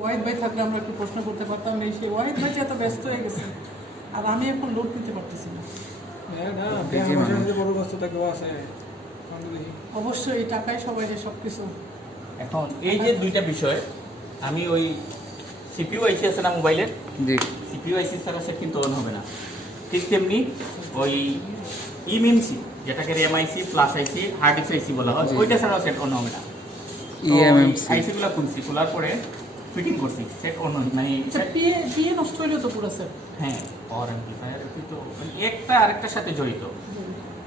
ওয়াহিদ ভাই থাকলে আমরা একটু প্রশ্ন করতে পারতাম, এই সেই ওয়াহিদ ভাই যে এত ব্যস্ত হয়ে গেছে আর আমি এখন লোড নিতে পারতেছি না। অবশ্যই এই টাকাই সবাই সব কিছু। এখন এই যে দুইটা বিষয়, আমি ওই সিপিইউ আইসি আছে না মোবাইলের, জি সিপিইউ আইসি ছাড়া সেট কিন্তু অন হবে না। ঠিক তেমনি ওই ইএমএমসি যেটাকে RAM IC plus IC hard disk IC বলা হয়, ওইটা ছাড়াও সেট অন হবে না। ইএমএমসি আইসিগুলো খুলছি, খোলার পরে ফিটিং করছি, সেট অন মানে পিএ নষ্ট হইলেও তো পুরো স্যার। হ্যাঁ, পাওয়ার অ্যাম্পলিফায়ার তো একটা আরেকটার সাথে জড়িত।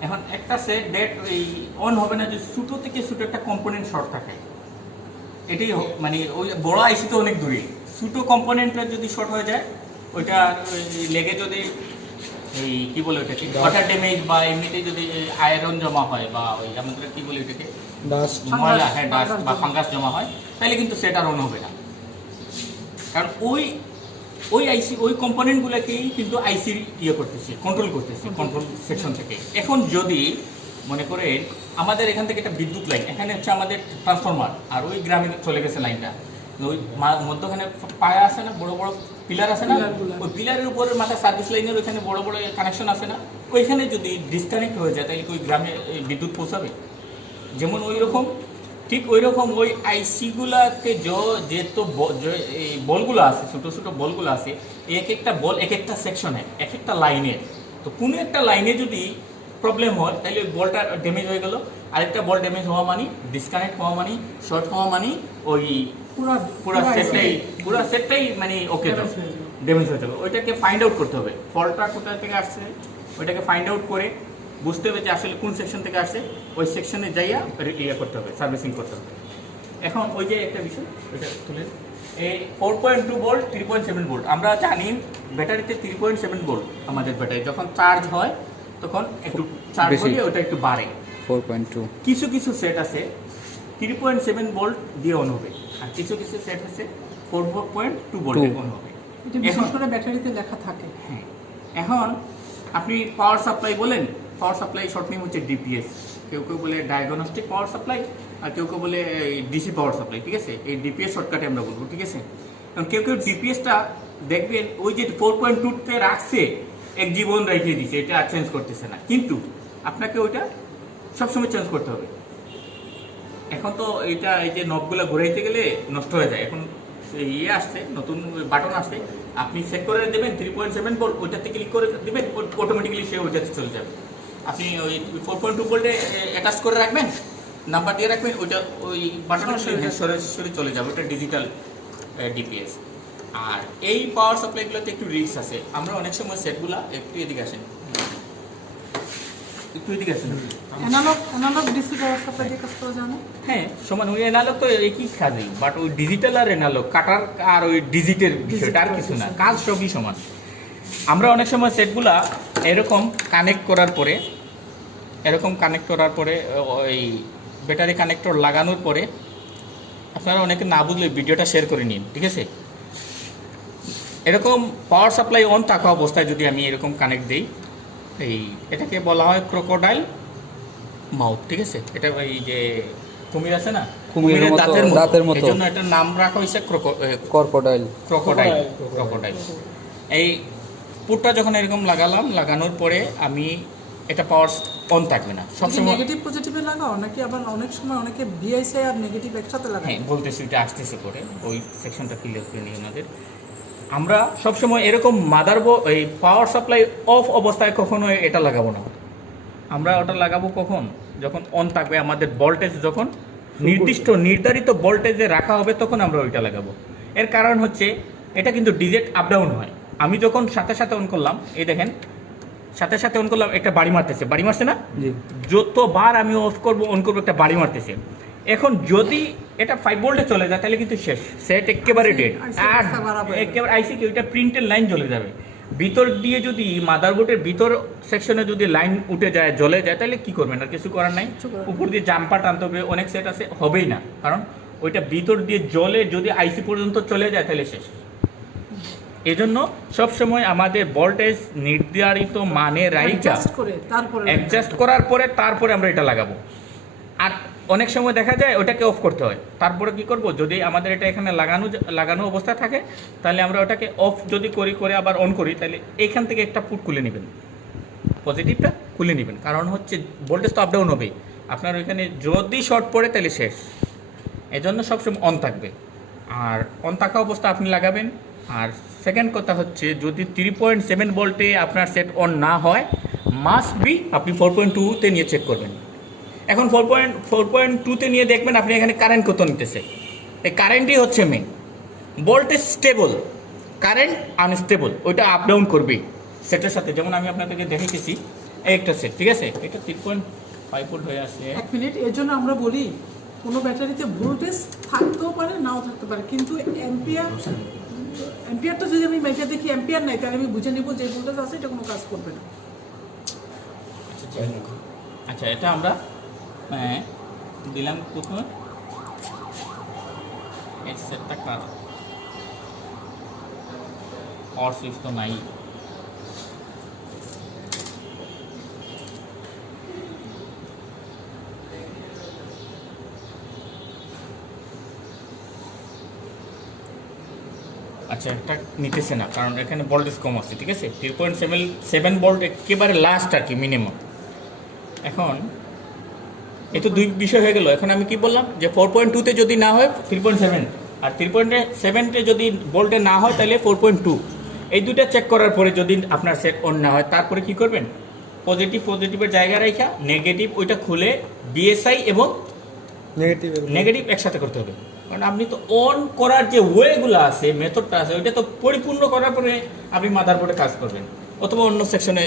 এখন একটা সেট ডেট এই অন হবে না যে ছোটো থেকে ছোটো একটা কম্পোনেন্ট শর্ট থাকে। এটাই মানে ওই বড় আইসি তো অনেক দূরে, ছোটো কম্পোনেন্টটা যদি শর্ট হয়ে যায় ওইটা লেগে যদি এই কি বলে ওইটাকে ওয়াটার ড্যামেজ বা এমনিতেই যদি আয়রন জমা হয় বা ওই আমাদের কি বলে ওইটাকে ময়লা, হ্যাঁ ডাস্ট বা ফাঙ্গাস জমা হয়, তাহলে কিন্তু সেট আর অন হবে না। কারণ ওই আইসি ওই কম্পোনেন্টগুলোকেই কিন্তু আইসির করতেছে, কন্ট্রোল করতেছে কন্ট্রোল সেকশন থেকে। এখন যদি মনে করে আমাদের এখান থেকে একটা বিদ্যুৎ লাইন, এখানে হচ্ছে আমাদের ট্রান্সফরমার, আর ওই গ্রামে চলে গেছে লাইনটা, ওই মধ্যখানে পায়া আছে না, বড় বড় পিলার আছে না, ওই পিলারের উপরের মাথা সার্ভিস লাইনের ওইখানে বড় বড় কানেকশন আছে না, ওইখানে যদি ডিসকানেক্ট হয়ে যায় তাহলে ওই গ্রামে বিদ্যুৎ পৌঁছাবে। যেমন ওই রকম ঠিক ওই রকম ওই আইসিগুলাতে যে তো এই বলগুলো আছে, ছোটো ছোটো বলগুলো আছে, এক একটা বল এক একটা সেকশনে এক একটা লাইনের, তো কোনো একটা লাইনে যদি প্রবলেম হয় তাহলে ওই বলটা ড্যামেজ হয়ে গেল, আরেকটা বল ড্যামেজ হওয়া মানে ডিসকানেক্ট হওয়া মানে শর্ট হওয়া মানে ওই পুরো সেটটাই মানে ওকে ড্যামেজ হয়ে যাবে। ওইটাকে ফাইন্ড আউট করতে হবে ফল্টটা কোথা থেকে আসছে, ওইটাকে ফাইন্ড আউট করে বুঝতে হবে যে আসলে কোন সেকশন থেকে আসছে, ওই সেকশনে যাইয়া করতে হবে, সার্ভিসিং করতে হবে। এখন ওই যে একটা বিষয় ওইটা তুলে এই 4.2 ভোল্ট 3.7 ভোল্ট, আমরা জানি ব্যাটারিতে 3.7 ভোল্ট আমাদের ব্যাটারি যখন চার্জ হয় তখন একটু চার্জ হলে ওটা একটু বাড়ে 4.2। কিছু কিছু সেট আছে 3.7 ভোল্ট দিয়ে অন হবে, আর কিছু কিছু সেট আছে 4.2 ভোল্টে অন হবে। বিশেষ করে ব্যাটারিতে লেখা থাকে। হ্যাঁ, এখন আপনি পাওয়ার সাপ্লাই বলেন, পাওয়ার সাপ্লাই শর্ট নেম হচ্ছে ডিপিএস, কেউ কেউ বলে ডায়াগনস্টিক পাওয়ার সাপ্লাই, আর কেউ কেউ বলে ডিসি পাওয়ার সাপ্লাই, ঠিক আছে? এই ডিপিএস শর্টকাটে আমরা বলবো, ঠিক আছে? কারণ কেউ কেউ ডিপিএসটা দেখবেন ওই যে 4.2-তে রাখছে, এক জীবন রেখে দিচ্ছে, এটা আর চেঞ্জ করতেছে না, কিন্তু আপনাকে ওইটা সবসময় চেঞ্জ করতে হবে। এখন তো এটা এই যে নবগুলো ঘুরাইতে গেলে নষ্ট হয়ে যায়, এখন আসছে নতুন বাটন আসছে, আপনি সেট করে দেবেন 3.7 ভোল্ট, ওইটাতে ক্লিক করে দেবেন, অটোমেটিক্যালি সে ওইটাতে চলে যাবে। আপনি ওই 4.2 ভোল্টে অ্যাটাচ করে রাখবেন, নাম্বার দিয়ে রাখবেন, ওইটা ওই বাটনের সরে চলে যাবে, ওটা ডিজিটাল ডিপিএস। আর এই পাওয়ার সাপ্লাইগুলোতে একটু রিস্ক আছে, আমরা অনেক সময় সেটগুলা একটু এদিকে আসেন, একটু এদিকে আসেন। অ্যানালগ ডিসি পাওয়ার সাপ্লাই দিয়ে কাজ করে জানো? হ্যাঁ, সমান ওই অ্যানালগ তো একই কাজই, বাট ওই ডিজিটাল আর অ্যানালগ কাটার আর ওই ডিজিটের বিষয়টা আর কিছু না, কাজ সবই সমান। আমরা অনেক সময় সেটগুলা এরকম কানেক্ট করার পরে ওই ব্যাটারি কানেক্টর লাগানোর পরে আপনারা অনেকে না বুঝলে ভিডিওটা শেয়ার করে নিন, ঠিক আছে? এরকম পাওয়ার সাপ্লাই অন থাকা অবস্থায় যদি আমি এরকম কানেক্ট দিই, এই এটাকে বলা হয় ক্রোকোডাইল মাউথ, ঠিক আছে? এটা ওই যে কুমির আছে না, কুমিরের দাঁতের মতো, এজন্য এটার নাম রাখা হয়েছে ক্রোকোডাইল। এই পুটটা যখন এরকম লাগানোর পরে আমি এটা পাওয়ার অন থাকবে না সবসময়। নেগেটিভ পজিটিভে লাগাও নাকি আবার অনেক সময় অনেকে ভিআইসি আর নেগেটিভ একসাথে লাগায়? হ্যাঁ, বলতেছি, এটা আসতেছে করে ওই সেকশনটা ক্লিয়ার করে নিই ওনাদের। আমরা সবসময় এরকম মাদারবোর্ড এই পাওয়ার সাপ্লাই অফ অবস্থায় কখনো এটা লাগাবো না। আমরা ওটা লাগাবো কখন? যখন অন থাকবে, আমাদের ভোল্টেজ যখন নির্ধারিত ভোল্টেজে রাখা হবে তখন আমরা ওইটা লাগাবো। এর কারণ হচ্ছে এটা কিন্তু ডিজেট আপ ডাউন হয়। আমি যখন সাথে সাথে অন করলাম, এই দেখেন সাথে সাথে অন করলাম, একটা বাড়ি মারছে না? যতবার আমি অন করবো একটা বাড়ি মারতেছে। এখন যদি এটা 5 ভোল্টে চলে যায় তাহলে কিন্তু শেষ, সেট একেবারে ডেড। আর একেবারে আইসি কি ওইটা প্রিন্টের লাইন জ্বলে যাবে। ভিতর দিয়ে যদি মাদারবোর্ডের ভিতর সেকশনে যদি লাইন উঠে যায়, জ্বলে যায়, তাহলে কি করবেন? আর কিছু করার নাই, উপর দিয়ে জাম্পার টানতে হবে। অনেক সেট আছে হবেই না, কারণ ওইটা ভিতর দিয়ে জ্বলে যদি আইসি পর্যন্ত চলে যায় তাহলে শেষ। এজন্য সবসময় আমাদের ভোল্টেজ নির্ধারিত মানে রাইখা অ্যাডজাস্ট করার পরে তারপরে আমরা এটা লাগাবো। আর অনেক সময় দেখা যায় ওটাকে অফ করতে হয়। তারপরে কি করব, যদি আমাদের এটা এখানে লাগানো অবস্থা থাকে তাহলে আমরা ওটাকে অফ যদি করে আবার অন করি, তাহলে এখান থেকে একটা পুট খুলে নেবেন, পজিটিভটা খুলে নেবেন। কারণ হচ্ছে ভোল্টেজ তো আপ ডাউন হবেই, আপনার ওইখানে যদি শর্ট পড়ে তাহলে শেষ। এজন্য সবসময় অন থাকবে, আর অন থাকা অবস্থা আপনি লাগাবেন। আর সেকেন্ড কথা হচ্ছে, যদি 3.7 ভোল্টে আপনার সেট অন না হয়, মাস্ট বি আপনি 4.2-তে নিয়ে চেক করবেন। এখন 4.2-তে নিয়ে দেখবেন আপনি এখানে কারেন্ট কত নিতেছে। এই কারেন্টই হচ্ছে main. Voltage stable, current unstable, ওইটা আপ ডাউন করবে সেটার সাথে। যেমন আমি আপনাদেরকে দেখাইতেছি, এই একটা সেট, ঠিক আছে, এটা 3.5 ভোল্ট হয়ে আসছে। 1 মিনিট, এর জন্য আমরা বলি কোনো ব্যাটারিতে ভোল্টেজ থাকতেও পারে নাও থাকতে পারে, কিন্তু অ্যাম্পিয়ারটা যদি আমি মেপে দেখি অ্যাম্পিয়ার নাই, তাহলে আমি বুঝে নিব যে ভোল্টেজ আছে, এটা কোনো কাজ করবে না। আচ্ছা, এটা আমরা দিলাম কোথাও, এই সেটটা কার পাওয়ার সুইচ তো নাই। আচ্ছা, এটা নিতেছে না কারণ এখানে ভোল্টেজ কম আছে, ঠিক আছে। 3.7 ভোল্ট একেবারে লাস্ট আর কি, মিনিমাম। এখন এ তো দুই বিষয় হয়ে গেল। এখন আমি কি বললাম যে 4.2-তে যদি না হয় 3.7, আর 3.7-তে যদি ভোল্টে না হয় তাহলে 4.2। এই দুইটা চেক করার পরে যদি আপনার সেট অন না হয়, তারপরে কি করবেন, পজিটিভের জায়গা রেখা নেগেটিভ ওইটা খুলে বিএসআই এবং নেগেটিভ একসাথে করতে হবে। কারণ আপনি তো অন করার যে ওয়েগুলো আছে, মেথডটা আছে, ওইটা তো পরিপূর্ণ করার পরে আপনি মাদারবোর্ডে কাজ করবেন, অথবা অন্য সেকশনে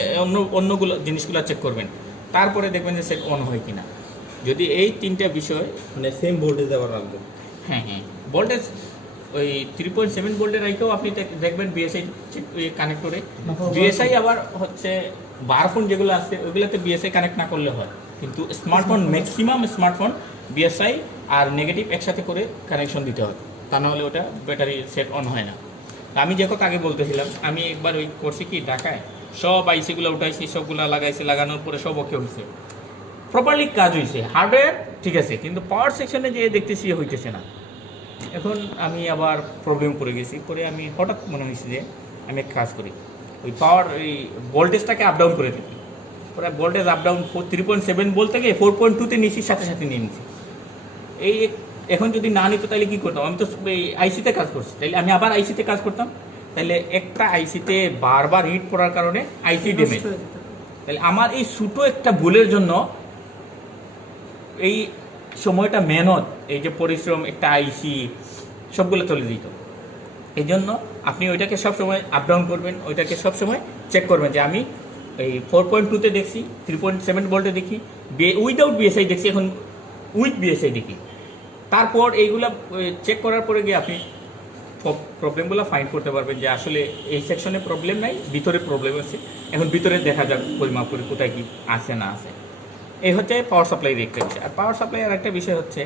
অন্যগুলো জিনিসগুলো চেক করবেন, তারপরে দেখবেন যে সেট অন হয় কিনা। যদি এই তিনটা বিষয় মানে সেম ভোল্টেজ আবার রাখবেন। হ্যাঁ, ভোল্টেজ ওই 3.7 ভোল্টের রাখেও আপনি দেখবেন বিএসআই কানেক্টরে। বিএসআই আবার হচ্ছে বারফোন যেগুলো আছে ওইগুলোতে বিএসআই কানেক্ট না করলে হয়, কিন্তু স্মার্টফোন, ম্যাক্সিমাম স্মার্টফোন বিএসআই আর নেগেটিভ একসাথে করে কানেকশন দিতে হয়, তা নাহলে ওটা ব্যাটারি সেট অন হয় না। আমি যে কথা আগে বলতেছিলাম, আমি একবার ওই করছি কি ঢাকায়, সব আইসিগুলো উঠাইছি, সবগুলো লাগাইছি, লাগানোর পরে সব ওকে হয়েছে, প্রপারলি কাজ হয়েছে, হার্ডওয়্যার ঠিক আছে, কিন্তু পাওয়ার সেকশনে যে দেখতেছি হইতেছে না। এখন আমি আবার প্রবলেম করে গেছি, করে আমি হঠাৎ মনে হয়েছে যে আমি এক কাজ করি, ওই পাওয়ার ওই ভোল্টেজটাকে আপ ডাউন করে দিই। ওরা ভোল্টেজ আপ ডাউন 3.7 ভোল্ট থেকে 4.2-তে নিয়েছি, সাথে নিয়ে নিচ্ছি। এই এখন যদি না নিত তাহলে কী করতাম, আমি তো এই আইসিতে কাজ করছি, তাইলে আমি আবার আইসিতে কাজ করতাম, তাহলে একটা আইসিতে বারবার হিট পড়ার কারণে আইসি ড্যামেজ। তাহলে আমার এই ছোটো একটা ভুলের জন্য এই সময়টা মেহনত, এই যে পরিশ্রম, একটা আইসি সবগুলো চলে দিত। এই জন্য আপনি ওইটাকে সবসময় আপ ডাউন করবেন, ওইটাকে সবসময় চেক করবেন যে আমি এই 4.2-তে দেখছি, 3.7 ভোল্টে দেখি, উইদাউট বিএসআই দেখছি, এখন উইথ বিএসআই দেখি। তারপর এইগুলা চেক করার পরে গিয়ে আপনি প্রবলেমগুলো ফাইন্ড করতে পারবেন যে আসলে এই সেকশনে প্রবলেম নাই, ভিতরে প্রবলেম আছে। এখন ভিতরে দেখা যাক পরিমাপ করে কোথায় কি আছে না আছে। এই হচ্ছে পাওয়ার সাপ্লাইয়ের একটা বিষয়। আর পাওয়ার সাপ্লাইয়ের একটা বিষয় হচ্ছে,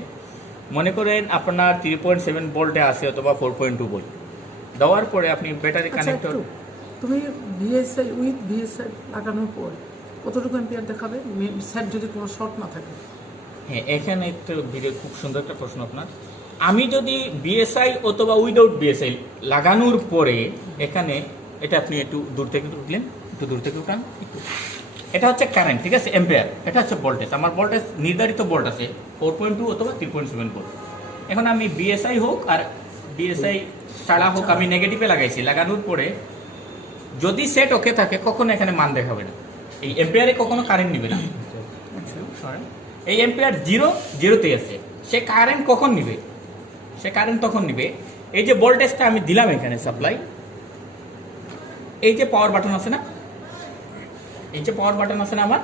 মনে করেন আপনার 3.7 ভোল্টে আছে অথবা 4.2 ভোল্ট দেওয়ার পরে আপনি ব্যাটারি কানেক্টর, তুমি বিএসআই উইথ বিএসআই লাগানোর পর কতটুকু অ্যাম্পিয়ার দেখাবে, সেট যদি কোনো শর্ট না থাকে? হ্যাঁ, এখানে একটা ভিডিও, খুব সুন্দর একটা প্রশ্ন আপনার। আমি যদি বিএসআই অথবা উইদাউট বিএসআই লাগানোর পরে এখানে, এটা আপনি একটু দূর থেকে উঠলেন, একটু দূর থেকে উঠান, এটা হচ্ছে কারেন্ট, ঠিক আছে, এম্পিয়ার। এটা হচ্ছে ভোল্টেজ, আমার ভোল্টেজ নির্ধারিত ভোল্ট আছে 4.2 অথবা 3.7 ভোল্ট। এখন আমি বিএসআই হোক আর বিএসআই ছাড়া হোক, আমি নেগেটিভে লাগাইছি, লাগানোর পরে যদি সেট ওকে থাকে কখনো এখানে মান দেখাবে না, এই এম্পিয়ারে কখনো কারেন্ট নিবে না। এই এম্পিয়ার জিরোতে আছে, সে কারেন্ট কখন নিবে, সে কারেন্ট তখন নিবে এই যে ভোল্টেজটা আমি দিলাম এখানে সাপ্লাই, এই যে পাওয়ার বাটন আছে না, এই যে পাওয়ার বাটন আছে না আমার,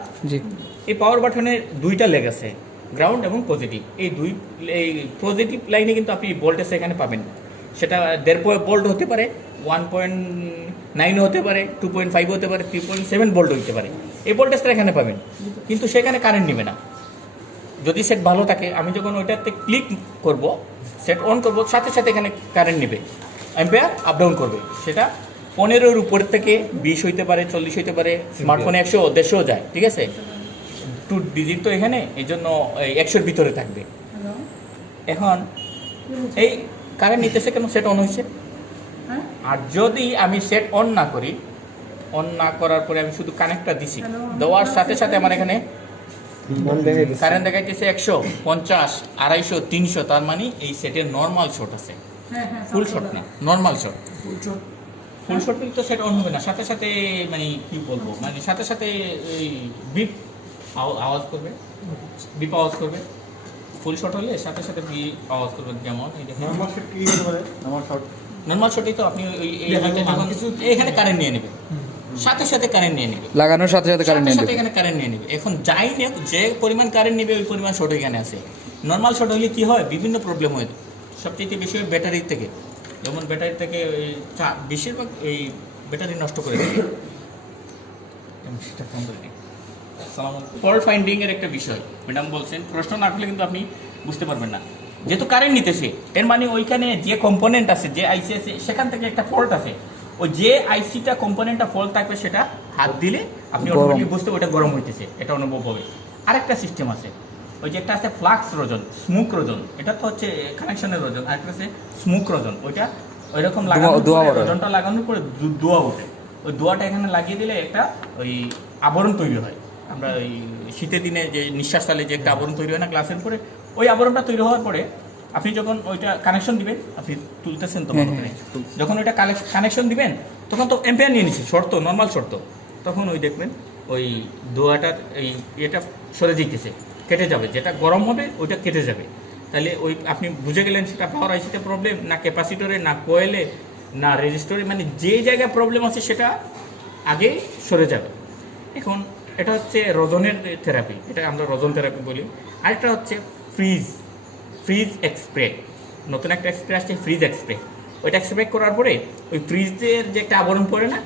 এই পাওয়ার বাটনের দুইটা লেগ আছে, গ্রাউন্ড এবং পজিটিভ। এই পজিটিভ লাইনে কিন্তু আপনি ভোল্টেজ এখানে পাবেন, সেটা 1.5 ভোল্ট হতে পারে, 1.9 হতে পারে, 2.5 হতে পারে, 3.7 ভোল্ট হতে পারে। এই ভোল্টেজটা এখানে পাবেন, কিন্তু সেখানে কারেন্ট নেবে না যদি সেট ভালো থাকে। আমি যখন ওইটাতে ক্লিক করব, সেট অন করব, সাথে সাথে এখানে কারেন্ট নেবে, অ্যাম্পিয়ার আপ ডাউন করবে। সেটা 15-এর উপর থেকে 20 হইতে পারে, 40 হইতে পারে, স্মার্টফোনে 100-150 যায়, ঠিক আছে। 2 ডিজিট তো এখানে, এই জন্য 100-র ভিতরে থাকবে। হ্যালো, এখন কি বলছেন? এই কারেন্ট নিতেছে কেন, সেট অন হয়েছে। হ্যাঁ, আর যদি আমি সেট অন না করি, অন না করার পরে আমি শুধু কানেক্টটা দিছি, হ্যালো, দেওয়ার সাথে সাথে আমার এখানে মান দেখে দিচ্ছে। কারেন্ট দেখাইতেছে 100, 50, 250, 300, তার মানে এই সেটের নর্মাল শর্ট আছে, হ্যাঁ, হ্যাঁ, ফুল শর্ট না, নর্মাল শর্ট। উল্টো। ফুল শর্ট তো সেট অন হবে না, সাথে সাথে মানে কি বলবো, মানে সাথে সাথে এই বিপ আওয়াজ করবে, বিপ আওয়াজ করবে। ফুল শর্ট হলে সাথে সাথে বিপ আওয়াজ করবে, যেমন এই দেখেন নরমাল শট কি হতে পারে? নরমাল শট নর্মাল শর্টই তো আপনি ওই এই হাতে যখন এখানে কারেন্ট নিয়ে নেবে, সাথে সাথে কারেন্ট নিয়ে নেবে, লাগানোর সাথে সাথে কারেন্ট সাথে নিয়ে সাথে নেবে। এখানে কারেন্ট নিয়ে নেবে। এখন যাই নিয়ে যে পরিমাণ কারেন্ট নেবে ওই পরিমাণ শর্ট এখানে আছে। নর্মাল শর্ট হলে কি হয়, বিভিন্ন প্রবলেম হয়, সবচেয়ে বেশি হয় ব্যাটারির থেকে। যেমন ব্যাটারি থেকে ওই বেশিরভাগ এই ব্যাটারি নষ্ট করে দেয়। ফল্ট ফাইন্ডিং এর একটা বিষয় ম্যাডাম বলছেন, প্রশ্ন না করলে কিন্তু আপনি বুঝতে পারবেন না। যেহেতু কারেন্ট নিতেছে, এর মানে ওইখানে যে কম্পোনেন্ট আছে, যে আইসি আছে, সেখান থেকে একটা ফল্ট আছে। ওই যে আইসিটা কম্পোনেন্টটা ফল্ট থাকবে, সেটা হাত দিলে আপনি গরম। অটোমেটিক বুঝতে ওটা গরম হইতেছে, এটা অনুভব হবে। আরেকটা সিস্টেম আছে, ওই যে একটা আছে ফ্লাক্স রোজন, স্মোক রোজন, এটা তো হচ্ছে কানেকশনের রোজন, আরেকটা আছে স্মোক রোজন। ওইটা ওই রকম লাগানোর ধোঁয়া পরে, বেরোয়। রোজনটা লাগানোর পরে ধোঁয়া ওঠে। ওই ধোঁয়াটা এখানে লাগিয়ে দিলে একটা ওই আবরণ তৈরি হয়। আমরা ওই শীতের দিনে যে নিঃশ্বাস ফেলে যে একটা আবরণ তৈরি হয় না গ্লাসের পরে, ওই আবরণটা তৈরি হওয়ার পরে আপনি যখন ওইটা কানেকশন দিবেন, আপনি তুলতেছেন তো মনে করেন, যখন ওইটা কানেকশন দিবেন তখন তো এম্পিয়ার নিয়ে নিচ্ছে, শর্ত নর্মাল শর্ত, তখন ওই দেখবেন ওই ধোঁয়াটার এই এটা সরে যেতেছে, কেটে যাবে, যেটা গরম হবে ওইটা কেটে যাবে। তাহলে ওই আপনি বুঝে গেলেন সেটা পাওয়ার আইসিতে প্রবলেম, না ক্যাপাসিটরে, না কোয়েলে, না রেজিস্টরে, মানে যে জায়গায় প্রবলেম আছে সেটা আগে সরে যাবে। এখন এটা হচ্ছে রোজনের থেরাপি, এটা আমরা রোজন থেরাপি বলি। আরেকটা হচ্ছে ফ্রিজ এক্সপ্রে, নতুন একটা এক্সপ্রে আসছে, ফ্রিজ এক্সপ্রে। ওইটা এক্সপ্রে করার পরে ওই ফ্রিজের যে একটা আবরণ পড়ে না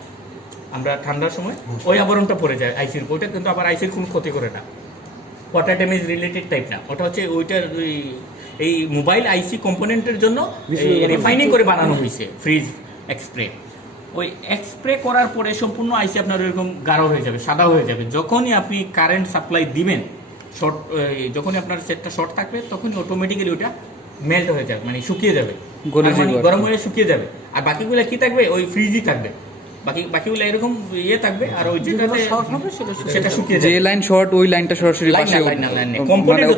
আমরা ঠান্ডার সময়, ওই আবরণটা পড়ে যায় আইসির। ওইটা কিন্তু আবার আইসির কোনো ক্ষতি করে না, ওয়াটার ড্যামেজ রিলেটেড টাইপ না, ওটা হচ্ছে ওইটার ওই এই মোবাইল আইসি কম্পোনেন্টের জন্য রিফাইনিং করে বানানো হয়েছে ফ্রিজ এক্সপ্রে। ওই এক্সপ্রে করার পরে সম্পূর্ণ আইসি আপনার ওইরকম গাঢ় হয়ে যাবে, সাদা হয়ে যাবে। যখনই আপনি কারেন্ট সাপ্লাই দিবেন, শর্ট যখনই আপনার সেটটা শর্ট থাকবে, তখনই অটোমেটিক্যালি ওইটা মেল্ট হয়ে যাবে, মানে শুকিয়ে যাবে, গলে আর মানে যাবে। গরম হয়ে শুকিয়ে যাবে। আর বাকিগুলো কি থাকবে, ওই ফ্রিজই থাকবে, বাকিগুলো এরকম ইয়ে থাকবে। আর ওই যেটাতে শর্ট হবে সেটা সেটা শুকিয়ে যে যাবে। লাইন শর্ট ওই লাইনটা সরাসরি পাশে মানে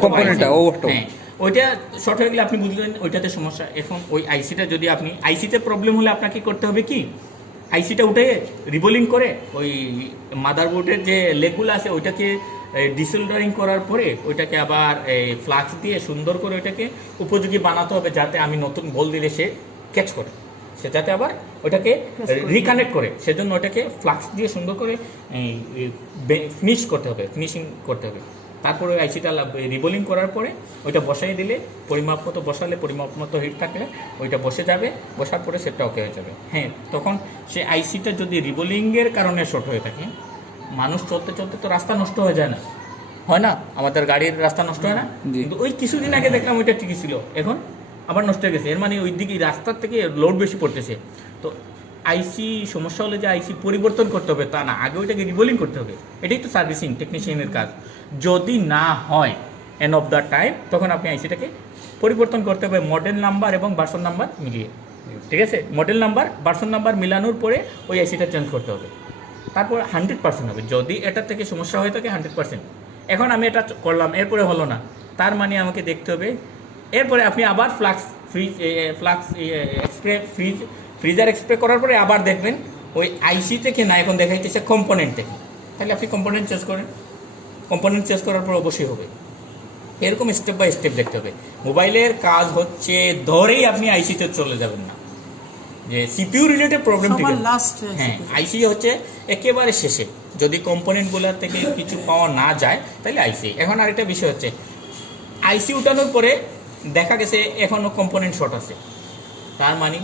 কম্পোনেন্টটা ওটা হ্যাঁ, ওইটা শর্ট হয়ে গেলে আপনি বুঝলেন ওইটাতে সমস্যা। এখন ওই আইসিটা যদি আপনি আইসিতে প্রবলেম হলে আপনাকে করতে হবে কি, আইসিটা উঠে রিবোলিং করে ওই মাদারবোর্ডের যে লেগগুলো আছে ওইটাকে ডিসোল্ডারিং করার পরে ওইটাকে আবার ফ্লাক্স দিয়ে সুন্দর করে ওইটাকে উপযোগী বানাতে হবে, যাতে আমি নতুন বল দিলে সে ক্যাচ করে, সে যাতে আবার ওইটাকে রিকানেক্ট করে। সেজন্য ওটাকে ফ্লাক্স দিয়ে সুন্দর করে ফিনিশ করতে হবে, ফিনিশিং করতে হবে। তারপরে ওই আইসিটা রিবোলিং করার পরে ওইটা বসাই দিলে, পরিমাপ মতো বসালে, পরিমাপ মতো হিট থাকলে ওইটা বসে যাবে, বসার পরে সেটটা ওকে হয়ে যাবে। হ্যাঁ, তখন সে আইসিটা যদি রিবোলিংয়ের কারণে শর্ট হয়ে থাকে, মানুষ চলতে চলতে তো রাস্তা নষ্ট হয়ে যায় না, হয় না, আমাদের গাড়ির রাস্তা নষ্ট হয় না, জি। কিন্তু ওই কিছুদিন আগে দেখলাম ওইটা ঠিকই ছিল, এখন আবার নষ্ট হয়ে গেছে। এর মানে ওই দিকে রাস্তার থেকে লোড বেশি পড়তেছে। তো আইসি সমস্যা হলে যে আইসি পরিবর্তন করতে হবে তা না, আগে ওইটাকে রিবোলিং করতে হবে। এটাই তো সার্ভিসিং টেকনিশিয়ানের কাজ। যদি না হয় এন্ড অফ দ্য টাইম, তখন আপনি আইসিটাকে পরিবর্তন করতে হবে মডেল নাম্বার এবং ভার্সন নাম্বার মিলিয়ে। ঠিক আছে, মডেল নাম্বার ভার্সন নাম্বার মিলানোর পরে ওই আইসিটা চেঞ্জ করতে হবে। তারপর 100% হবে। যদি এটা থেকে সমস্যা হয়ে থাকে 100%, এখন আমি এটা করলাম, এরপরে হলো না, তার মানে আমাকে দেখতে হবে। এরপরে আপনি আবার ফ্রিজার এক্সপ্রে করার পরে আবার দেখবেন ওই আইসি থেকে না, এখন দেখাইতেছে কম্পোনেন্ট থেকে। তাহলে আপনি কম্পোনেন্ট চেঞ্জ করেন, কম্পোনেন্ট চেঞ্জ করার পর অবশ্যই হবে। এরকম স্টেপ বাই স্টেপ দেখতে হবে। মোবাইলের কাজ হচ্ছে ধরেই আপনি আইসিতে চলে যাবেন না, যে সিপিইউ রিলেটেড প্রবলেম ঠিক আছে, লাস্ট। হ্যাঁ, আইসি হচ্ছে একেবারে শেষে। যদি কম্পোনেন্টগুলো থেকে কিছু পাওয়া না যায় তাহলে আইসি। এখন আরেকটা বিষয় হচ্ছে, আইসি উঠানোর পরে দেখা গেছে এখনও কম্পোনেন্ট শর্ট আছে, তার মানে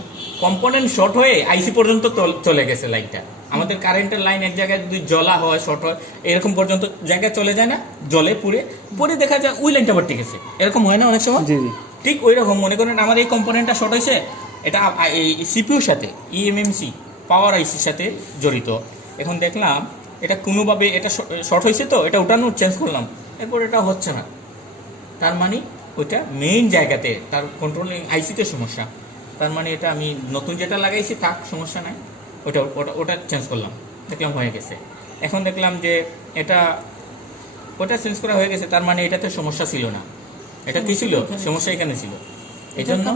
কম্পোনেন্ট শর্ট হয়ে আইসি পর্যন্ত চলে গেছে লাইনটা। আমাদের কারেন্টের লাইন এক জায়গায় যদি জ্বলা হয়, শর্ট হয়, এরকম পর্যন্ত জায়গায় চলে যায় না, জলে পুরে দেখা যায় ওই লাইনটা আবার ঠিক আছে, এরকম হয় না অনেক সময়। জি জি, ঠিক ওই রকম মনে করেন আমার এই কম্পোনেন্টটা শর্ট হয়েছে, এটা এই সিপিইউর সাথে ইএমএমসি পাওয়ার আইসির সাথে জড়িত। এখন দেখলাম এটা কোনোভাবে এটা শর্ট হয়েছে, তো এটা উঠানো চেঞ্জ করলাম, এরপর এটা হচ্ছে না, তার মানে ওইটা মেইন জায়গাতে তার কন্ট্রোলিং আইসিতে সমস্যা। তার মানে এটা আমি নতুন যেটা লাগাইছি তার সমস্যা নাই, ওটা ওটা ওটা চেঞ্জ করলাম, দেখলাম হয়ে গেছে। এখন দেখলাম যে এটা ওটা চেঞ্জ করা হয়ে গেছে, তার মানে এটাতে সমস্যা ছিল না। এটা কি ছিল? সমস্যা এখানে ছিল। এই জন্য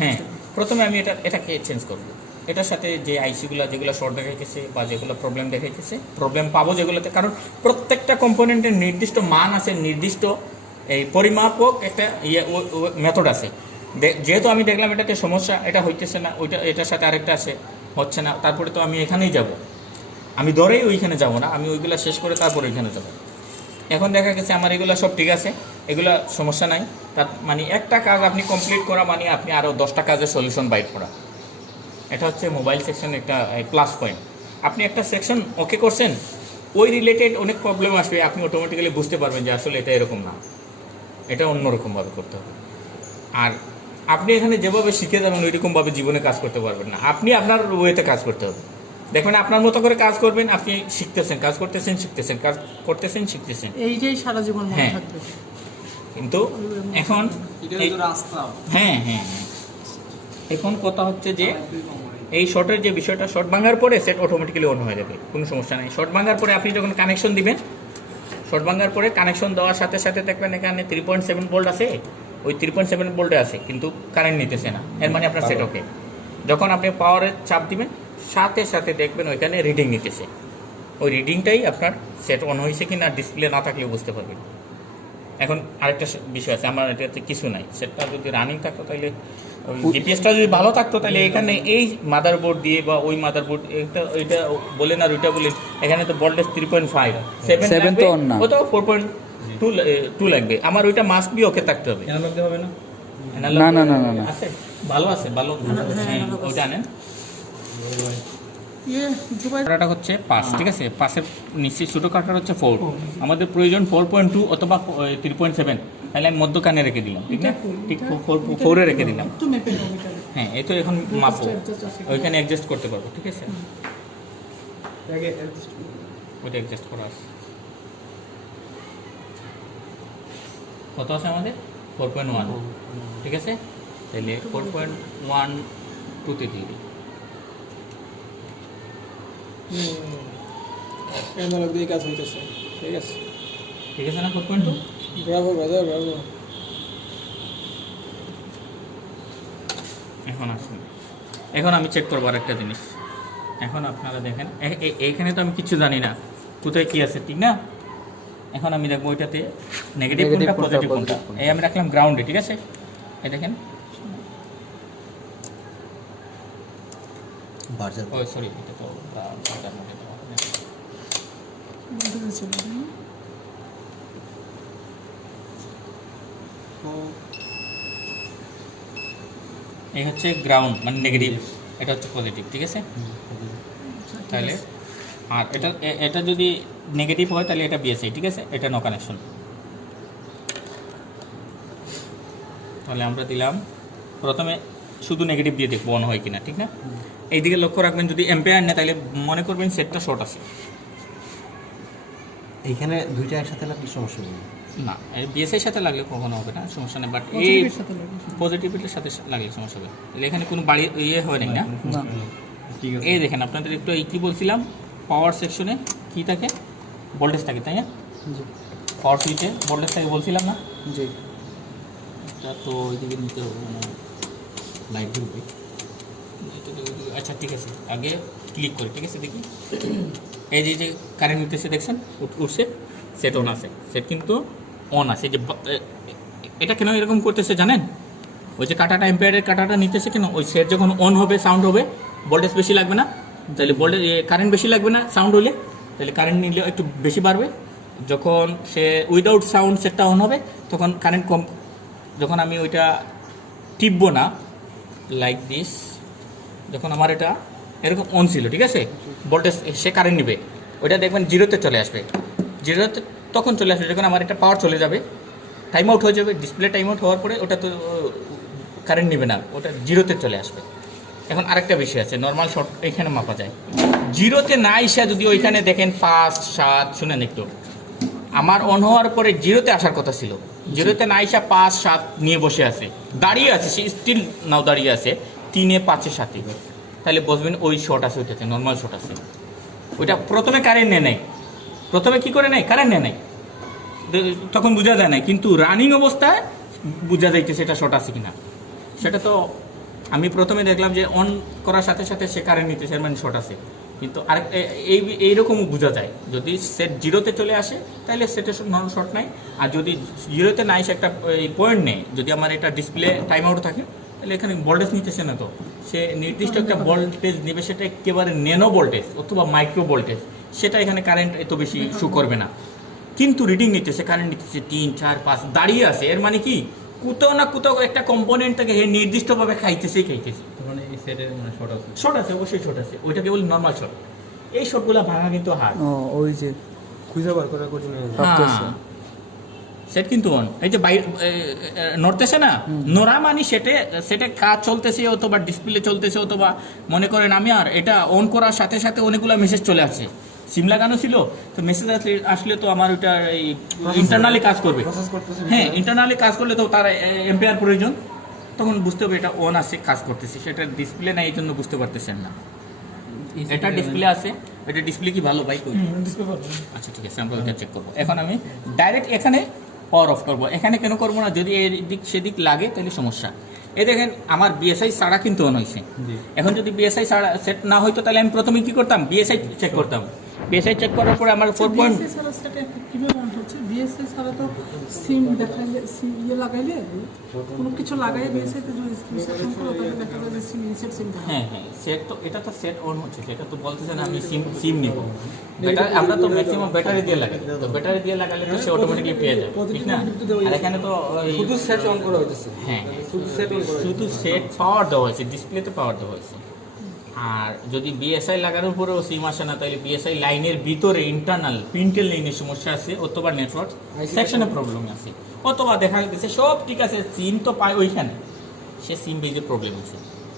হ্যাঁ, প্রথমে আমি এটাকে চেঞ্জ করব। এটার সাথে যে আইসিগুলো যেগুলো শর্ট দেখাইতেছে বা যেগুলো প্রবলেম দেখাইতেছে, প্রবলেম পাবো যেগুলোতে, কারণ প্রত্যেকটা কম্পোনেন্টের নির্দিষ্ট মান আছে, নির্দিষ্ট এই পরিমাপক একটা মেথড আছে। যেহেতু আমি দেখলাম এটাতে সমস্যা, এটা হইতেছে না, ওইটা এটার সাথে আরেকটা আছে, হচ্ছে না, তারপরে তো আমি এখানেই যাব, আমি ধরেই ওইখানে যাব না, আমি ওইগুলো শেষ করে তারপর ওইখানে যাব। এখন দেখা গেছে আমার এগুলো সব ঠিক আছে, এগুলো সমস্যা নাই। তার মানে একটা কাজ আপনি কমপ্লিট করা মানে আপনি আরও 10টা কাজের সলিউশন বাইর করা। এটা হচ্ছে মোবাইল সেকশন একটা প্লাস পয়েন্ট। আপনি একটা সেকশন ওকে করছেন, ওই রিলেটেড অনেক প্রবলেম আসবে, আপনি অটোমেটিক্যালি বুঝতে পারবেন যে আসলে এটা এরকম না, এটা অন্যরকমভাবে করতে হবে। আর আপনি এখানে যেভাবে শিখে যাবেন ওইরকমভাবে জীবনে কাজ করতে পারবেন না, আপনি আপনার ওয়েতে কাজ করতে হবে। দেখবেন আপনার মতো করে কাজ করবেন, আপনি শিখতেছেন, কাজ করতেছেন, শিখতেছেন, কাজ করতেছেন, শিখতেছেন, এইটাই সারা জীবন মনে হ্যাঁ। থাকবে। কিন্তু এখন হ্যাঁ হ্যাঁ হ্যাঁ, এখন কথা হচ্ছে যে এই শর্টের যে বিষয়টা, শর্ট ভাঙার পরে সেট অটোমেটিক্যালি অন হয়ে যাবে, কোনো সমস্যা নেই। শর্ট ভাঙার পরে আপনি যখন কানেকশন দিবেন, শর্ট ভাঙার পরে কানেকশন দেওয়ার সাথে সাথে দেখবেন এখানে 3.7 ভোল্ট আছে, ওই 3.7 ভোল্টে আছে কিন্তু কারেন্ট নিতেছে না, এর মানে আপনার সেট ওকে। যখন আপনি পাওয়ারের চাপ দিবেন সাথে সাথে দেখবেন ওইখানে রিডিং নিতেছে, ওই রিডিংটাই আপনার সেট অন হয়েছে কি না ডিসপ্লে না থাকলেও বুঝতে পারবেন। এখন আরেকটা বিষয় আছে, আমার এটাতে কিছু নাই, সেটটা যদি রানিং থাকতো তাহলে জিপিএসটা যদি ভালো থাকতো তাহলে এখানে এই মাদারবোর্ড দিয়ে বা ওই মাদারবোর্ড এটা বলেন আর ওইটা বলেন, এখানে তো ভোল্টেজ 3.5 7 তো না, ও তো 4.2 লাগবে, আমার ওইটা মাস্ট বি ওকে থাকতে হবে। এনালগ হবে না? না না না না না, আছে, ভালো আছে, ভালো, হ্যাঁ ওইটা আনেন। কাটাটা হচ্ছে 5, ঠিক আছে, 5-এর নিচে ছোটো কাটার হচ্ছে 4, আমাদের প্রয়োজন 4.2 অথবা 3.7, তাহলে আমি মধ্যখানে রেখে দিলাম, ঠিক না, ঠিক 4-এ রেখে দিলাম। হ্যাঁ, এই তো এখন মাপো, ওইখানে অ্যাডজাস্ট করতে পারবো, ঠিক আছে, ওইটা অ্যাডজাস্ট করা আছে। কত আছে আমাদের? 4.1, ঠিক আছে, তাহলে 4.12 দিয়ে দিই। এনালগ দিয়ে কাজ হইতেছে, ঠিক আছে, ঠিক আছে না? 4.2 ব্রাভো ব্রাদার, ব্রাভো। এখন আসুন, এখন আমি চেক করবো আরেকটা জিনিস। এখন আপনারা দেখেন এইখানে তো আমি কিছু জানি না কোথায় কি আছে, ঠিক না। এখন আমি দেখবো ওইটাতে নেগেটিভ কোনটা পজিটিভ কোনটা, এই আমি রাখলাম গ্রাউন্ডে, ঠিক আছে, এই দেখেন, ও সরি, এটা তো বাজার মধ্যে দেওয়া হবে। এই হচ্ছে গ্রাউন্ড মানে নেগেটিভ, এটা হচ্ছে পজিটিভ, ঠিক আছে। তাহলে আর এটা এটা যদি নেগেটিভ হয় তাহলে এটা বিএসআই, ঠিক আছে, এটা নো কানেকশন। তাহলে আমরা দিলাম প্রথমে শুধু নেগেটিভ দিয়ে দেখবো অন হয় কিনা, ঠিক না। এইদিকে লক্ষ্য রাখবেন, যদি এম্পেয়ার নেয় তাহলে মনে করবেন সেটটা শর্ট আছে। এইখানে দুইটা একসাথে লাগলে সমস্যা নেই না, এই বিএসআইয়ের সাথে লাগলে কখনো হবে না, সমস্যা নেই, বাট এই পজিটিভিটির সাথে লাগলে সমস্যা হবে। তাহলে এখানে কোনো বাড়ি ইয়ে হয় নাই না। এই দেখেন আপনাদের একটু এই কী বলছিলাম, পাওয়ার সেকশনে কী থাকে, ভোল্টেজ থাকে, তাই না, পাওয়ার সুইচে ভোল্টেজ থাকে বলছিলাম না। জি, এটা তো ওইদিকে নিতে হবে না, লাইট ঢুকবে। আচ্ছা ঠিক আছে, আগে ক্লিক করি, ঠিক আছে, দেখি এই যে কারেন্ট নিতেছে দেখছেন, উঠছে, সেট অন আছে, সেট কিন্তু অন আছে। যে এটা কেন এরকম করতেছে জানেন, ওই যে কাটাটা এম্পিয়ারের কাটাটা নিতেছে কেন, ওই সেট যখন অন হবে সাউন্ড হবে, ভোল্টেজ বেশি লাগবে না, তাহলে ভোল্টেজ কারেন্ট বেশি লাগবে না সাউন্ড হলে, তাহলে কারেন্ট নিলে একটু বেশি বাড়বে। যখন সে উইদাউট সাউন্ড সেটটা অন হবে তখন কারেন্ট কম। যখন আমি ওইটা টিপবো না লাইক দিস, যখন আমার এটা এরকম অন ছিল, ঠিক আছে, ভোল্টেজ সে কারেন্ট নেবে, ওইটা দেখবেন জিরোতে চলে আসবে, জিরোতে তখন চলে আসবে যখন আমার একটা পাওয়ার চলে যাবে, টাইম আউট হয়ে যাবে, ডিসপ্লে টাইম আউট হওয়ার পরে ওটা তো কারেন্ট নেবে না, ওটা জিরোতে চলে আসবে। এখন আরেকটা বিষয় আছে, নর্মাল শর্ট এখানে মাপা যায়, জিরোতে না এসে যদি ওইখানে দেখেন 5, 7, শুনেন একটু, আমার অন হওয়ার পরে জিরোতে আসার কথা ছিল, জিরোতে না আইসা 5-7 নিয়ে বসে আছে, দাঁড়িয়ে আছে, সে স্টিল নাও দাঁড়িয়ে আছে 3-এ 5-এর সাথে। তাহলে বুঝবেন ওই শর্ট আছে, ওইটাতে নর্মাল শর্ট আছে। ওইটা প্রথমে কারেন্ট নেয় নাই, প্রথমে কি করে নেয়, কারেন্ট নেয় নাই, তখন বোঝা যায় না, কিন্তু রানিং অবস্থায় বোঝা যাইতেছে এটা শর্ট আছে কিনা। সেটা তো আমি প্রথমে দেখলাম যে অন করার সাথে সাথে সে কারেন্ট নিতেছে, মানে শর্ট আছে। কিন্তু আরেক এইরকমও বোঝা যায়, যদি সেট জিরোতে চলে আসে তাহলে সেটের নন শর্ট নাই, আর যদি জিরোতে না এসে একটা পয়েন্ট নেই, যদি আমার এটা ডিসপ্লে টাইম আউট থাকে, তাহলে এখানে ভোল্টেজ নিতেছে না, তো সে নির্দিষ্ট একটা ভোল্টেজ নেবে, সেটা একেবারে ন্যানো ভোল্টেজ অথবা মাইক্রো ভোল্টেজ, সেটা এখানে কারেন্ট এত বেশি শো করবে না। কিন্তু রিডিং নিতেছে, কারেন্ট নিতেছে 3-4-5 দাঁড়িয়ে আছে, এর মানে কি কোথাও না কোথাও একটা কম্পোনেন্ট থেকে নির্দিষ্টভাবে খাইতেছেই খাইতেছে। শর্ট আছে, অবশ্যই শর্ট আছে, ওইটাকে বলি নর্মাল শর্ট। এই শর্টগুলো ভাঙা কিন্তু হার্ড। ওই যে খুঁজে বার করা কঠিন হয়ে যায়। ভাবতেছে। সেট কিন্তু অন, এই যে বাইরে নড়তেছে না, নড়া মানে সেটে কাজ চলতেছে, অথবা ডিসপ্লে চলতেছে, অথবা মনে করেন আমি আর এটা অন করার সাথে সাথে অনেকগুলো মেসেজ চলে আসছে, সিম লাগানো ছিল, তো মেসেজ আসলে তো আমার ওইটা এই ইন্টারনালি কাজ করবে। হ্যাঁ, ইন্টারনালি কাজ করলে তো তার এম্পিয়ার প্রয়োজন, তখন বুঝতে হবে এটা অন আছে, কাজ করতেছে। সেটা ডিসপ্লে না, এই জন্য বুঝতে পারতেছেন না। এটা ডিসপ্লে আছে, এটা ডিসপ্লে কি ভালো ভাই? ডিসপ্লে পাবো। আচ্ছা ঠিক আছে, আমরা ওইটা চেক করবো। এখন আমি ডাইরেক্ট এখানে পাওয়ার অফ করবো। এখানে কেন করবো না, যদি এদিক সেদিক লাগে তাহলে সমস্যা। এই দেখেন আমার বিএসআই ছাড়া কিন্তু অন হয়েছে। এখন যদি বিএসআই ছাড়া সেট না হইতো, তাহলে আমি প্রথমে কি করতাম, বিএসআই চেক করতাম। বিএসআই চেক করার পরে আমার 4 পয়েন্ট বিএসএস ছাড়া সেটা কিভাবে অন হচ্ছে? বিএসএস ছাড়া তো সিম দেখাইলে, সিম লাগাইলে, কোনো কিছু লাগাই বিএসএস তে যদি সেকশন করো, তাহলে দেখা যায় যে সিম ইনসেট সিম দেখা। হ্যাঁ হ্যাঁ, সেট তো এটা তো সেট অন হচ্ছে, সেটা তো বলতেছে না আমি সিম নিব। ব্যাটারি আমরা তো ম্যাক্সিমাম ব্যাটারি দিয়ে লাগাই, তো ব্যাটারি দিয়ে লাগালে তো সে অটোমেটিকলি পেয়ে যায়, ঠিক না? আর এখানে তো শুধু সেট অন করা হইতেছে। হ্যাঁ, শুধু সেট অন করা শুধু সেট পাওয়ার দেওয়া হয়েছে, ডিসপ্লেতে পাওয়ার দেওয়া হয়েছে। আর যদি বিএসআই লাগানোর পরেও সিম আসে না, তাহলে বিএসআই লাইনের ভিতরে ইন্টারনাল প্রিন্টের লাইনের সমস্যা আছে, অথবা নেটওয়ার্ক সেকশনে প্রবলেম আছে, অথবা দেখা গেছে সব ঠিক আছে, সিম তো পায় ওইখানে, সে সিম বেজে প্রবলেম আছে।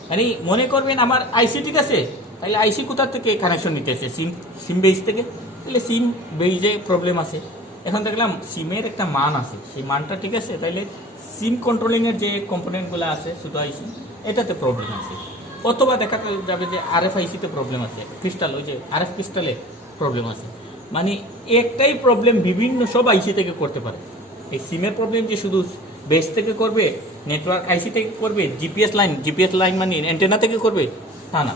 মানে মনে করবেন আমার আইসি ঠিক আছে, তাহলে আইসি কোথা থেকে কানেকশন নিতেছে, সিম বেজ থেকে, তাহলে সিম বেজে প্রবলেম আছে। এখন দেখলাম সিমের একটা মান আছে, সেই মানটা ঠিক আছে, তাহলে সিম কন্ট্রোলিংয়ের যে কম্পোনেন্টগুলো আছে শুধু আইসি, এটাতে প্রবলেম আছে। অথবা দেখা যাবে যে আরএফআইসিতে প্রবলেম আছে, ক্রিস্টাল ওই যে আরএফ ক্রিস্টালে প্রবলেম আছে। মানে একটাই প্রবলেম বিভিন্ন সব আইসি থেকে করতে পারে। এই সিমের প্রবলেম যে শুধু বেস থেকে করবে, নেটওয়ার্ক আইসি থেকে করবে, জিপিএস লাইন মানে অ্যান্টেনা থেকে করবে, তা না,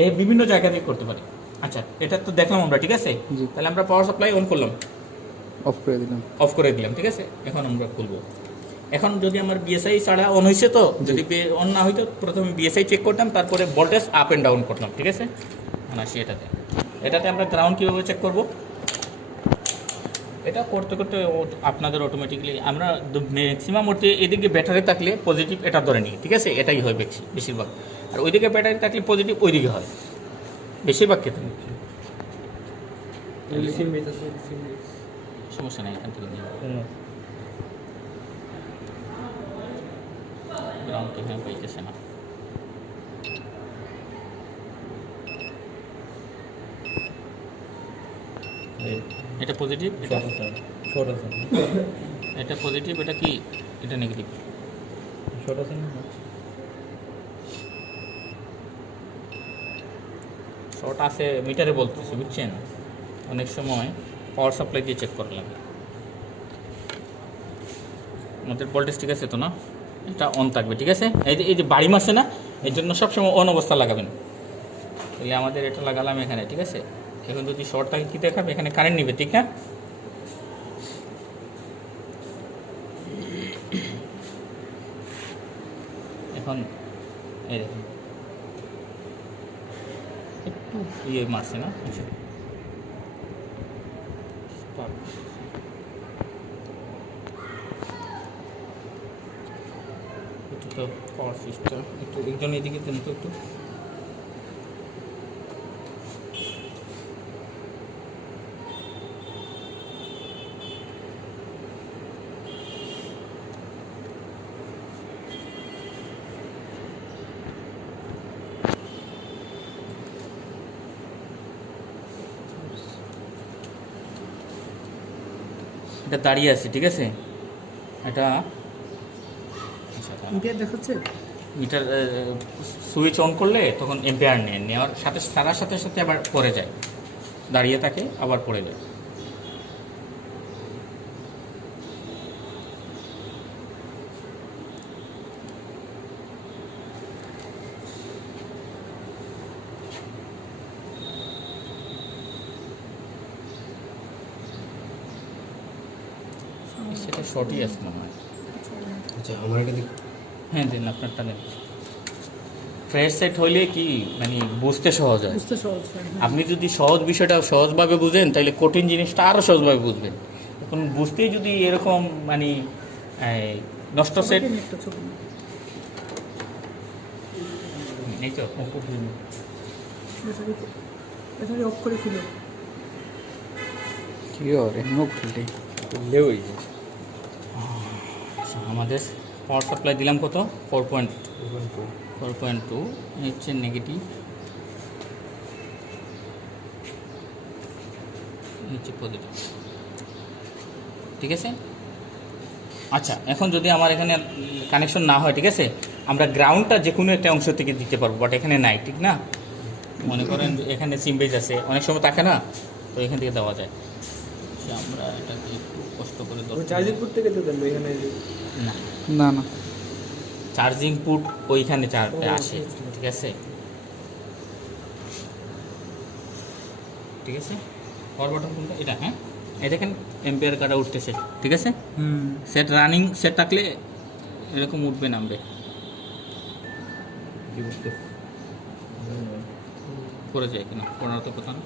এই বিভিন্ন জায়গা থেকে করতে পারে। আচ্ছা, এটা তো দেখলাম আমরা, ঠিক আছে। তাহলে আমরা পাওয়ার সাপ্লাই অন করলাম, অফ করে দিলাম, ঠিক আছে। এখন আমরা খুলবো। এখন যদি আমার বিএসআই ছাড়া অন হয়েছে, তো যদি অন না হইতো প্রথমে বিএসআই চেক করতাম, তারপরে ভোল্টেজ আপ অ্যান্ড ডাউন করতাম, ঠিক আছে। আসি এটাতে আমরা গ্রাউন্ড কীভাবে চেক করব, এটা করতে করতে আপনাদের অটোমেটিকলি আমরা ম্যাক্সিমাম ওতে এদিকে ব্যাটারি থাকলে পজিটিভ এটা ধরে নিই, ঠিক আছে, এটাই হয় বেশিরভাগ। আর ওইদিকে ব্যাটারি থাকলে পজিটিভ ওইদিকে হয় বেশিরভাগ ক্ষেত্রে। সমস্যা নেই, এখান থেকে গ্রাউন্ড তো এখানে পাইতেছে না। এটা পজিটিভ, এটা পজিটিভ, এটা কি, এটা নেগেটিভ। শর্ট আছে মিটারে বলতেছে, বুঝছেন। অনেক সময় পাওয়ার সাপ্লাই দিয়ে চেক করা লাগে। আমাদের ভোল্টেজ ঠিক আছে তো না, এটা অন থাকবে, ঠিক আছে। এই যে বাড়ি মারছে না, এর জন্য সবসময় অন অবস্থা লাগাবেন। তাহলে আমাদের এটা লাগালাম এখানে, ঠিক আছে। এখন যদি শর্ট থাকে কি দেখাবে, এখানে কারেন্ট নিবে, ঠিক না। এখন এই দেখুন একটু ইয়ে মারছে না, আচ্ছা একটু তো পাওয়ার সিস্টেম একটু একজন এদিকে দেন তো একটু। এটা দাঁড়িয়ে আছে, ঠিক আছে? এটা এম্পিয়ার দেখাচ্ছে। মিটার সুইচ অন করলে তখন এম্পিয়ার নেওয়ার সাথে সারার সাথে সাথে আবার পড়ে যায়, দাঁড়িয়ে থাকে আবার পড়ে যায়। সেটা শর্টই আছে মনে হয়। আচ্ছা আমার এটা দেখ হ্যাঁ দিন, আপনারটা নেন। ফ্রেশ সেট হইলে কি মানে বুঝতে সহজ হয়। বুঝতে সহজ হয়। হ্যাঁ। আপনি যদি সহজ বিষয়টা সহজভাবে বুঝেন তাহলে কঠিন জিনিসটা আরও সহজভাবে বুঝবেন। এখন বুঝতেই যদি এরকম মানে নষ্ট সেট সবাইকে নিয়ে একটা ছবি নিই। এই তো ব্যাটারি অফ করে খুলো। কি করে মুখ খুলতে লেওই আমাদের পাওয়ার সাপ্লাই দিলাম কত 4.2 হচ্ছে নেগেটিভ, হচ্ছে পজিটিভ, ঠিক আছে? আচ্ছা এখন যদি আমার এখানে কানেকশন না হয়, ঠিক আছে, আমরা গ্রাউন্ডটা যে কোনো একটা অংশ থেকে দিতে পারবো, বাট এখানে নাই, ঠিক না? মনে করেন এখানে সিমবেজ আছে, অনেক সময় থাকে না, তো এখান থেকে দেওয়া যায়। আমরা এটাকে একটু কষ্ট করে চার্জিং পোর্ট থেকে তো দেন এখানে না, না না চার্জিং পুট ওইখানে আসে, ঠিক আছে? ঠিক আছে, পাওয়ার বাটন কোনটা? এটা। হ্যাঁ, এই দেখেন এম্পিয়ার কাটা উঠতেছে, ঠিক আছে? সেট রানিং সেট থাকলে এরকম উঠবে, নামবে। কি উঠতে পড়ে যায় কিনা, পড়ার তো কথা না।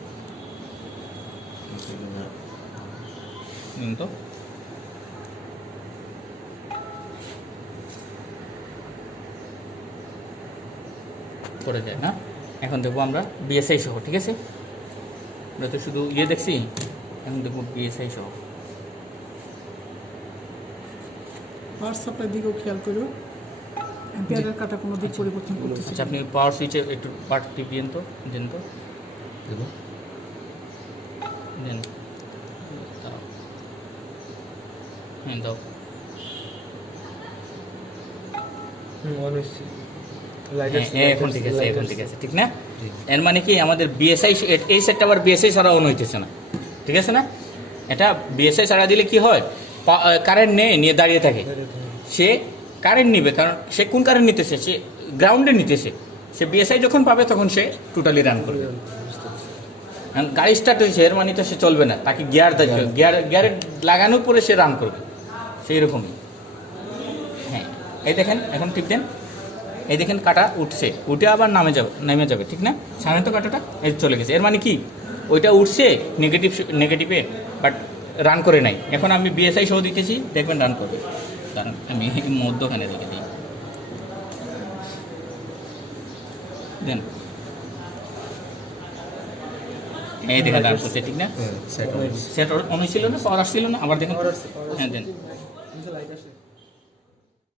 তো পড়ে যায় না। এখন দেখবো আমরা বিএসআই সহ, ঠিক আছে? আমরা তো শুধু ইয়ে দেখছি, এখন দেখবো বিএসআই সহ। পাওয়ার সাপ্লাই দিকেও খেয়াল করো, এম্পিয়ারের কাটা কোনো দিক পরিবর্তন করতেছে। আচ্ছা আপনি পাওয়ার সুইচে একটু পার্ট টিপ দেন তো, দেন। দাও। হ্যাঁ দাও। এখন ঠিক আছে, এখন ঠিক আছে, ঠিক না? এর মানে কি আমাদের বিএসআই, এই সেটটা আবার বিএসআই ছাড়া অন হইতেছে না, ঠিক আছে না? এটা বিএসআই ছাড়া দিলে কি হয়, কারেন্ট নিয়ে দাঁড়িয়ে থাকে। সে কারেন্ট নিবে, কারণ সে কোন কারেন্ট নিতেছে, সে গ্রাউন্ডে নিতেছে। সে বিএসআই যখন পাবে তখন সে টোটালি রান করবে। গাড়ি স্টার্ট হয়েছে এর মানে তো সে চলবে না, তাকে গিয়ারে লাগানোর পরে সে রান করবে, সেই রকমই। হ্যাঁ, এই দেখেন এখন টিপ দেন, এই দেখেন কাটা উঠছে, উঠে আবার নেমে যাবে, ঠিক না? সামনে তো কাটাটা এই চলে গেছে, এর মানে কি ওইটা উঠছে নেগেটিভে, বাট রান করে নাই। এখন আমি বিএসআই সহ দিতেছি, দেখবেন রান করবে। কারণ আমি মধ্যখানে রেখে দিই, দেন এই দেখেন রান করছে, ঠিক না? সেট অন ছিল না, পাওয়ার আসছিল না, আবার দেখেন। হ্যাঁ দেন।